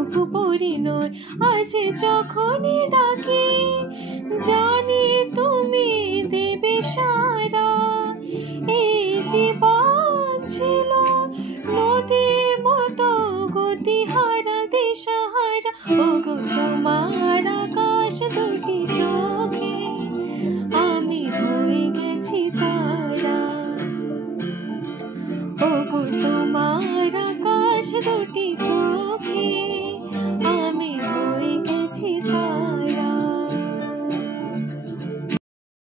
তবু পরিণয় আজ যখনই ডাকি, জানি তুমি দেবে সারা। এই জীবন ছিল নদীর মতো গতিহারা দিশাহারা, ওগো তোমার আকাশ দুটি চোখে আমি হয়ে গেছি তারা। ওগো তোমার আকাশ দুটি